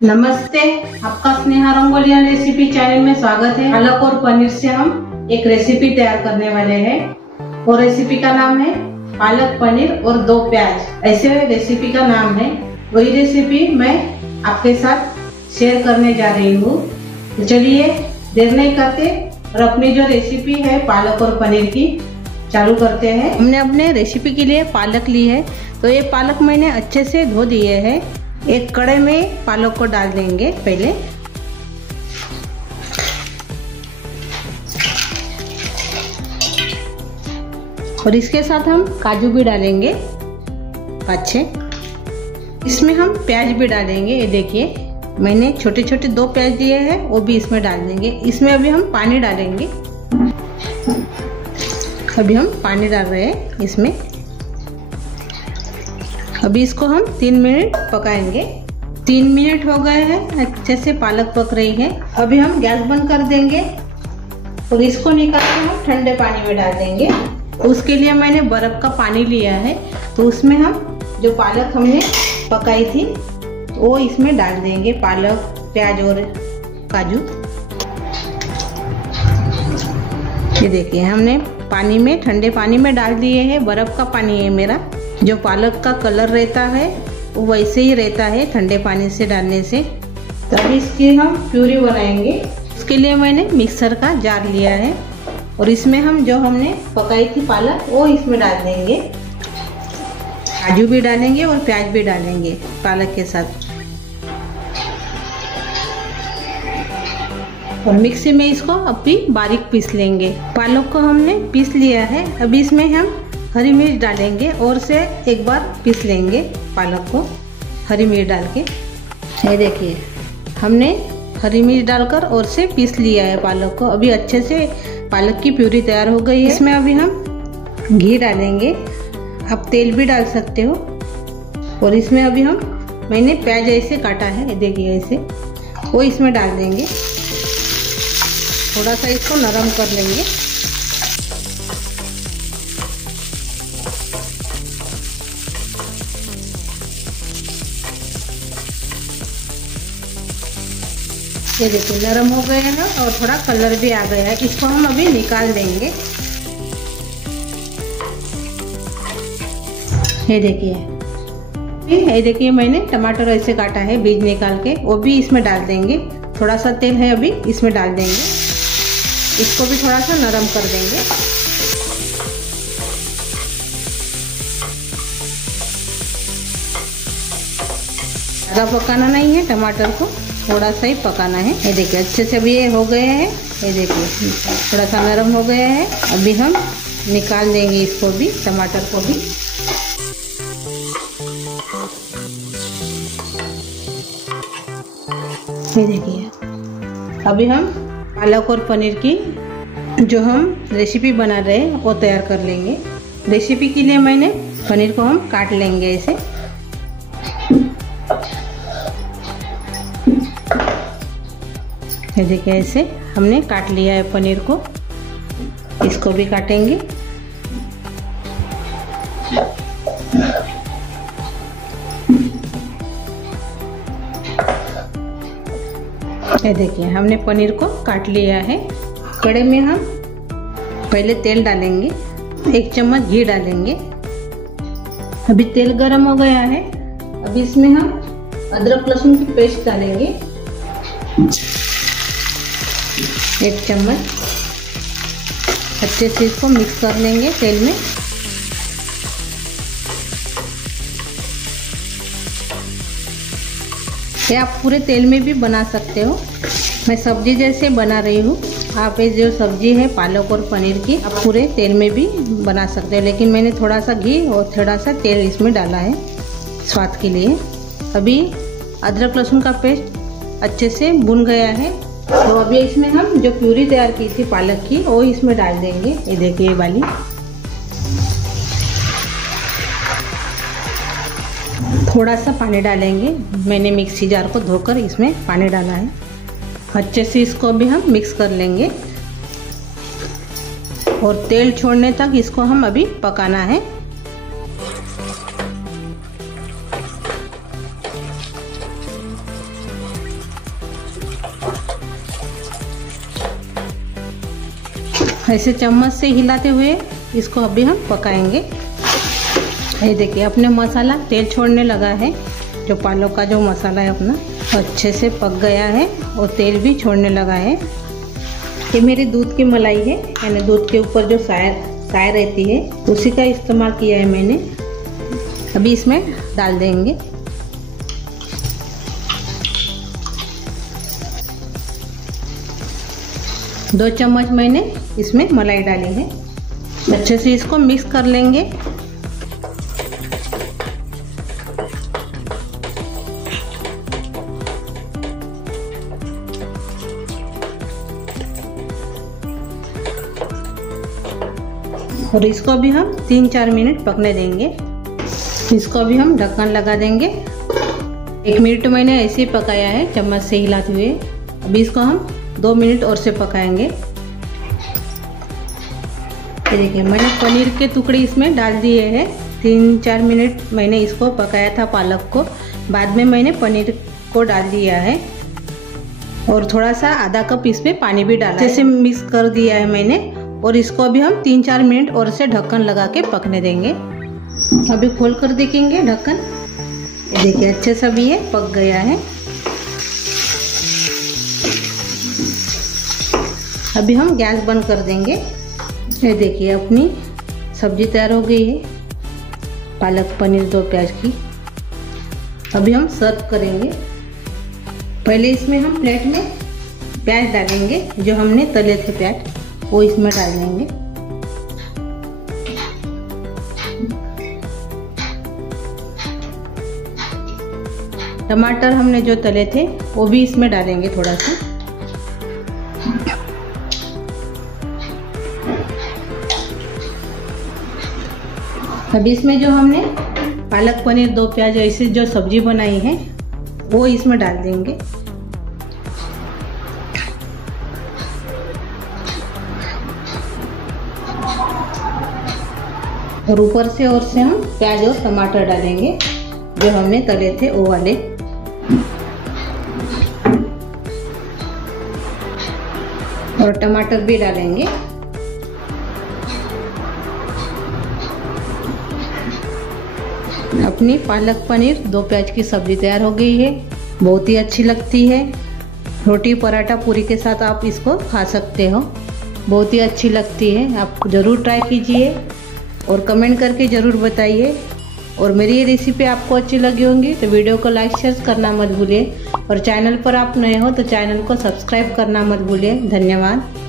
नमस्ते, आपका Sneha रंगोलिया recipe channel में स्वागत है। पालक और पनीर से हम एक रेसिपी तैयार करने वाले हैं और रेसिपी का नाम है पालक पनीर और 2 प्याज। ऐसे रेसिपी का नाम है। वही रेसिपी मैं आपके साथ शेयर करने जा रही हूँ। तो चलिए देर नहीं करते और अपनी जो रेसिपी है पालक और पनीर की चालू करते हैं। हमने अपने रेसिपी के लिए पालक ली है, तो ये पालक मैंने अच्छे से धो दिए है। एक कढ़ाई में पालक को डाल देंगे पहले, और इसके साथ हम काजू भी डालेंगे 5-6। इसमें हम प्याज भी डालेंगे। ये देखिए मैंने छोटे छोटे 2 प्याज दिए हैं, वो भी इसमें डाल देंगे। इसमें अभी हम पानी डालेंगे। अभी हम पानी डाल रहे हैं इसमें। अभी इसको हम 3 मिनट पकाएंगे। 3 मिनट हो गए हैं, अच्छे से पालक पक रही है। अभी हम गैस बंद कर देंगे और इसको निकाल के हम ठंडे पानी में डाल देंगे। उसके लिए मैंने बर्फ का पानी लिया है, तो उसमें हम जो पालक हमने पकाई थी वो इसमें डाल देंगे। पालक, प्याज और काजू। ये देखिए हमने पानी में, ठंडे पानी में डाल दिए हैं। बर्फ का पानी है मेरा। जो पालक का कलर रहता है वो वैसे ही रहता है ठंडे पानी से डालने से। तभी इसकी हम प्यूरी बनाएंगे। उसके लिए मैंने मिक्सर का जार लिया है और इसमें हम जो हमने पकाई थी पालक वो इसमें डाल देंगे। काजू भी डालेंगे और प्याज भी डालेंगे पालक के साथ, और मिक्सी में इसको अभी बारीक पीस लेंगे। पालक को हमने पीस लिया है। अभी इसमें हम हरी मिर्च डालेंगे और से एक बार पीस लेंगे पालक को हरी मिर्च डाल के। ये देखिए हमने हरी मिर्च डालकर और से पीस लिया है पालक को। अभी अच्छे से पालक की प्यूरी तैयार हो गई है। इसमें अभी हम घी डालेंगे, आप तेल भी डाल सकते हो। और इसमें अभी मैंने प्याज ऐसे काटा है, ये देखिए ऐसे, वो इसमें डाल देंगे। थोड़ा सा इसको नरम कर लेंगे। ये देखिए नरम हो गए हैं और थोड़ा कलर भी आ गया है। इसको हम अभी निकाल देंगे। ये देखिए मैंने टमाटर ऐसे काटा है बीज निकाल के, वो भी इसमें डाल देंगे। थोड़ा सा तेल है अभी इसमें डाल देंगे। इसको भी थोड़ा सा नरम कर देंगे। ज़्यादा पकाना नहीं है, टमाटर को थोड़ा सा ही पकाना है। ये देखिए अच्छे से अभी ये हो गए हैं। ये देखिए थोड़ा सा नरम हो गया है। अभी हम निकाल देंगे इसको भी, टमाटर को भी। ये देखिए अभी हम पालक और पनीर की जो हम रेसिपी बना रहे हैं वो तैयार कर लेंगे। रेसिपी के लिए मैंने पनीर को हम काट लेंगे ऐसे। ये देखिए ऐसे हमने काट लिया है पनीर को। इसको भी काटेंगे। ये देखिए हमने पनीर को काट लिया है। कड़े में हम पहले तेल डालेंगे, 1 चम्मच घी डालेंगे। अभी तेल गरम हो गया है। अभी इसमें हम अदरक लहसुन की पेस्ट डालेंगे 1 चम्मच। अच्छे से इसको मिक्स कर लेंगे तेल में। ये आप पूरे तेल में भी बना सकते हो। मैं सब्जी जैसे बना रही हूँ। आप ये जो सब्जी है पालक और पनीर की, आप पूरे तेल में भी बना सकते हो, लेकिन मैंने थोड़ा सा घी और थोड़ा सा तेल इसमें डाला है स्वाद के लिए। अभी अदरक लहसुन का पेस्ट अच्छे से भुन गया है, तो अभी इसमें हम जो प्यूरी तैयार की थी पालक की वो इसमें डाल देंगे। ये देखिए ये वाली। थोड़ा सा पानी डालेंगे। मैंने मिक्सी जार को धोकर इसमें पानी डाला है। अच्छे से इसको भी हम मिक्स कर लेंगे और तेल छोड़ने तक इसको हम अभी पकाना है। ऐसे चम्मच से हिलाते हुए इसको अभी हम पकाएंगे। ये देखिए अपने मसाला तेल छोड़ने लगा है। जो पालक का जो मसाला है अपना अच्छे से पक गया है और तेल भी छोड़ने लगा है। ये मेरी दूध की मलाई है, यानी दूध के ऊपर जो साय रहती है उसी का इस्तेमाल किया है मैंने। अभी इसमें डाल देंगे। दो चम्मच मैंने इसमें मलाई डाली है। अच्छे से इसको मिक्स कर लेंगे। और इसको भी हम 3-4 मिनट पकने देंगे। इसको भी हम ढक्कन लगा देंगे। 1 मिनट मैंने ऐसे ही पकाया है चम्मच से हिलाते हुए। अभी इसको हम 2 मिनट और से पकाएंगे। ये देखिए मैंने पनीर के टुकड़े इसमें डाल दिए हैं। 3-4 मिनट मैंने इसको पकाया था पालक को, बाद में मैंने पनीर को डाल दिया है और थोड़ा सा आधा कप इसमें पानी भी डाला है। अच्छे से मिक्स कर दिया है मैंने और इसको अभी हम 3-4 मिनट और से ढक्कन लगा के पकने देंगे। अभी खोल कर देखेंगे ढक्कन। ये देखिए अच्छे से भी ये पक गया है। अभी हम गैस बंद कर देंगे। ये देखिए अपनी सब्जी तैयार हो गई है, पालक पनीर 2 प्याज की। अभी हम सर्व करेंगे। पहले इसमें हम प्लेट में प्याज डालेंगे, जो हमने तले थे प्याज वो इसमें डाल देंगे। टमाटर हमने जो तले थे वो भी इसमें डालेंगे थोड़ा सा। अभी इसमें जो हमने पालक पनीर 2 प्याज ऐसे जो सब्जी बनाई है वो इसमें डाल देंगे। और ऊपर से हम प्याज और टमाटर डालेंगे जो हमने तले थे वो वाले। और टमाटर भी डालेंगे। अपनी पालक पनीर 2 प्याज की सब्जी तैयार हो गई है। बहुत ही अच्छी लगती है। रोटी पराठा पूरी के साथ आप इसको खा सकते हो। बहुत ही अच्छी लगती है। आप ज़रूर ट्राई कीजिए और कमेंट करके ज़रूर बताइए। और मेरी ये रेसिपी आपको अच्छी लगी होंगी तो वीडियो को लाइक शेयर करना मत भूलिए। और चैनल पर आप नए हो तो चैनल को सब्सक्राइब करना मत भूलिए। धन्यवाद।